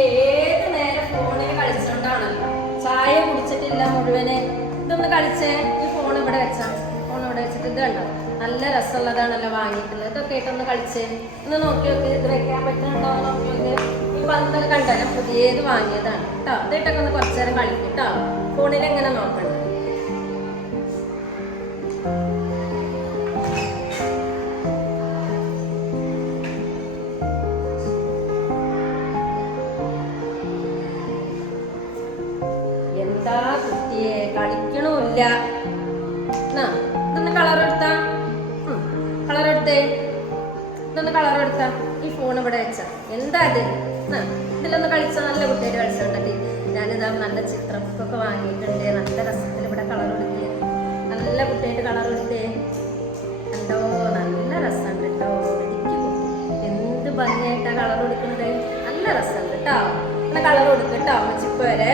ഏത് നേരം ഫോണിൽ കളിച്ചോണ്ടാണല്ലോ. ചായ കുടിച്ചിട്ടില്ല മുഴുവനെ. ഇതൊന്ന് കളിച്ചേ. ഈ ഫോൺ ഇവിടെ വെച്ചാ, ഫോൺ ഇവിടെ വെച്ചിട്ട് ഇത് കണ്ടോ, നല്ല രസമുള്ളതാണല്ലോ വാങ്ങിയിട്ടുള്ളത്. ഇതൊക്കെ ആയിട്ടൊന്ന് കളിച്ചേ. ഒന്ന് നോക്കി നോക്ക്, ഇത് വെക്കാൻ പറ്റുന്നുണ്ടോ നോക്കി നോക്ക്. ഈ പന്തൊക്കെ കണ്ടല്ലോ, പുതിയത് വാങ്ങിയതാണ് കേട്ടോ. ഇതായിട്ടൊക്കെ ഒന്ന് കുറച്ചു നേരം കളിക്കും കേട്ടോ. ഫോണിൽ എങ്ങനെ നോക്കണ്ട. എന്താ കുട്ടിയെ കളിക്കണമില്ല. ഇതൊന്ന് കളർ എടുത്താ, കളർ എടുത്തേ. ഇതൊന്ന് കളർ എടുത്താ. ഈ ഫോൺ ഇവിടെ വെച്ച എന്താ ഇത്? ഇതിലൊന്ന് കളിച്ച നല്ല കുട്ടിയായിട്ട് കളിച്ചിട്ടുണ്ടല്ലേ. ഞാനിതാ നല്ല ചിത്രം ബുക്കൊക്കെ വാങ്ങിയിട്ടുണ്ട്. നല്ല രസത്തിൽ ഇവിടെ കളർ എടുത്തേ. നല്ല കുട്ടിയായിട്ട് കളർ എടുത്തേ. എന്തോ നല്ല രസമുണ്ട് കേട്ടോ. എന്ത് ഭംഗിയായിട്ടാ കളർ കൊടുക്കുന്നത്. നല്ല രസമുണ്ട് കേട്ടോ. അങ്ങനെ കളർ കൊടുക്കും കേട്ടോ. അമ്മച്ചിപ്പ് വരെ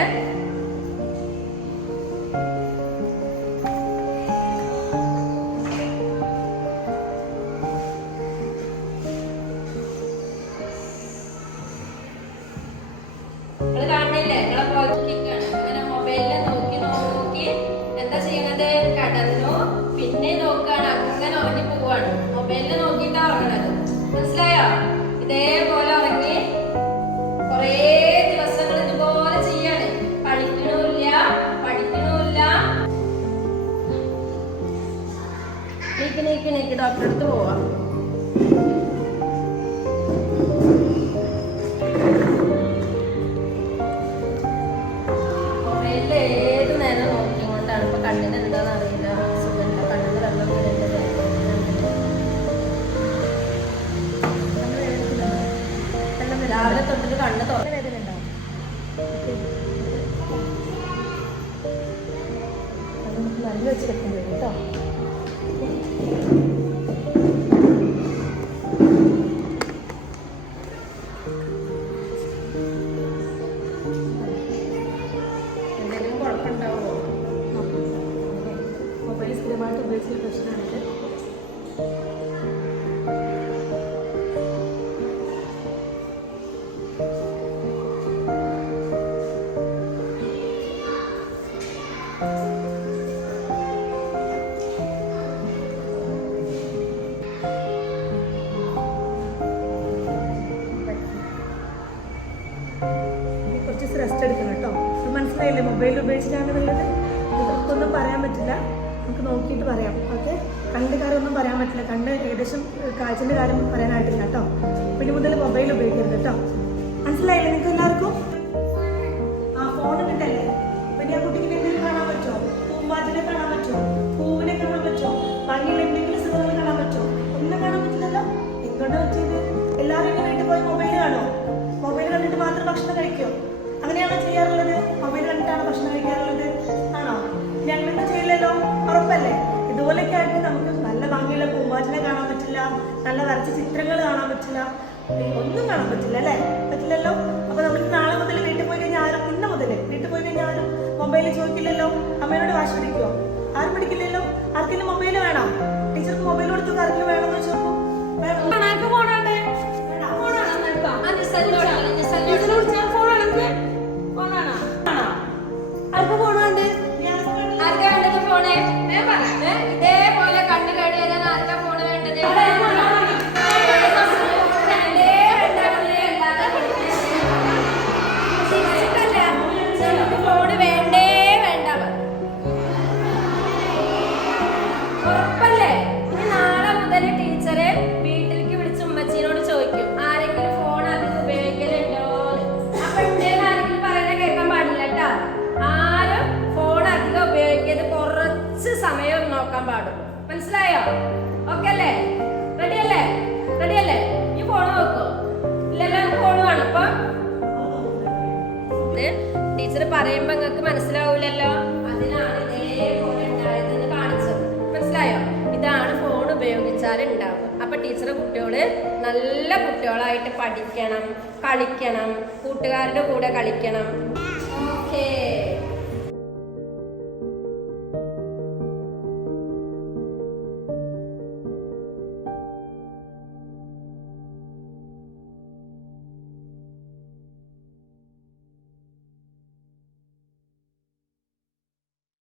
കാണില്ലേ. നിങ്ങളെ പ്രോജക്റ്റാണ് അങ്ങനെ മൊബൈലിൽ നോക്കി നോക്കി എന്താ ചെയ്യണത്? കടന്നു പിന്നെ നോക്കാണ്. അങ്ങനെ ഉറങ്ങി പോവാണ്. മൊബൈലിൽ നോക്കിയിട്ടാ ഉറങ്ങണത്. മനസ്സിലായോ? ഇതേപോലെ ഉറങ്ങി കുറേ ദിവസങ്ങൾ ഇതുപോലെ ചെയ്യാണ്. കളിക്കണമില്ല, പഠിക്കണമില്ല. നീക്ക് ഡോക്ടറെ അടുത്ത് പോവാം. ഏത് നേരം നോക്കിക്കൊണ്ടാണ്. ഇപ്പൊ കണ്ണിന് എന്താന്ന് അറിയില്ല, സുഖമില്ല. കണ്ണിന് വെള്ളം വീഴുന്നത്. രാവിലെ തൊട്ടിട്ട് കണ്ണ് തുറന്ന വേദന ഉണ്ടാവും. അത് നമുക്ക് നല്ല വെച്ച് വെക്കേണ്ടി വരും കേട്ടോ. മൊബൈൽ സ്ഥിരമായിട്ട് ഉപയോഗിച്ചൊരു പ്രശ്നമാണിത്. കുറച്ച് റെസ്റ്റ് എടുക്കണം കേട്ടോ. മനസ്സിലായില്ലേ മൊബൈൽ ഉപയോഗിച്ചിട്ടാണെന്നുള്ളത്? ഇതൊന്നും പറയാൻ പറ്റില്ല, നമുക്ക് നോക്കിയിട്ട് പറയാം. ഓക്കെ, കണ്ണിൻ്റെ കാര്യം ഒന്നും പറയാൻ പറ്റില്ല. കണ്ണ് ഏകദേശം കാഴ്ചൻ്റെ കാര്യം പറയാനായിട്ടില്ല കേട്ടോ. പിന്നെ മുതൽ മൊബൈൽ ഉപയോഗിക്കരുത് കേട്ടോ. മനസ്സിലായില്ലേ നിങ്ങൾക്ക് എല്ലാവർക്കും? ആ ഫോൺ കിട്ടല്ലേ. പിന്നെ ആ കുട്ടിക്ക് എന്തെങ്കിലും കാണാൻ പറ്റുമോ? പൂമ്പാറ്റിനെ കാണാൻ പറ്റുമോ? പൂവിനെ കാണാൻ പറ്റുമോ? ഭംഗിയിൽ എന്തെങ്കിലും സുഖങ്ങൾ കാണാൻ പറ്റുമോ? ഒന്നും കാണാൻ പറ്റില്ലല്ലോ. എന്തുകൊണ്ട് പറ്റിയത്? എല്ലാവരും ഇങ്ങനെ വീട്ടിൽ പോയി മൊബൈൽ കാണുമോ? മൊബൈൽ കണ്ടിട്ട് മാത്രം ഭക്ഷണം കഴിക്കുമോ? അങ്ങനെയാണോ ചെയ്യാറുള്ളത്? മൊബൈൽ കണ്ടിട്ടാണ് ഭക്ഷണം കഴിക്കാറുള്ളത് ആണോ? ഞങ്ങളൊന്നും ചെയ്യില്ലല്ലോ. ഉറപ്പല്ലേ? ഇതുപോലെയൊക്കെ ആയിട്ട് നമുക്ക് നല്ല ഭംഗിയുള്ള പൂമ്പാറ്റിനെ കാണാൻ പറ്റില്ല, നല്ല വരച്ച ചിത്രങ്ങൾ കാണാൻ പറ്റില്ല, ഒന്നും കാണാൻ പറ്റില്ല അല്ലേ? പറ്റില്ലല്ലോ. അപ്പൊ നമ്മൾ നാളെ മുതൽ വീട്ടിൽ പോയി കഴിഞ്ഞാൽ ആരും, ഇന്ന് മുതൽ വീട്ടിൽ പോയി കഴിഞ്ഞാൽ ആരും മൊബൈൽ ചോദിക്കില്ലല്ലോ. അമ്മയോട് വാശി പിടിക്കുമോ? ആരും പിടിക്കില്ലല്ലോ. ആർക്കെങ്കിലും മൊബൈൽ വേണം? ടീച്ചർക്ക് മൊബൈൽ കൊടുത്തു ആർക്കെങ്കിലും വേണമെന്ന് വെച്ചോളൂ. ഇതേപോലെ കണ്ണു കേടി വരാൻ ആർക്കാ ഫോണ് വേണ്ടത്? ഫോണ് വേണ്ടേ വേണ്ട. ഉറപ്പല്ലേ? ഇനി നാളെ മുതൽ ടീച്ചറെ വീട്ടിലേക്ക് വിളിച്ച് ഉമ്മച്ചീനോട് ചോദിക്കും, ആരെങ്കിലും ഫോൺ അതിൽ ഉപയോഗിക്കൽ കൂട്ടുകാരുണ്ടാവും. അപ്പം ടീച്ചറെ കുട്ടികൾ നല്ല കുട്ടികളായിട്ട് പഠിക്കണം, കളിക്കണം, കൂട്ടുകാരുടെ കൂടെ കളിക്കണം.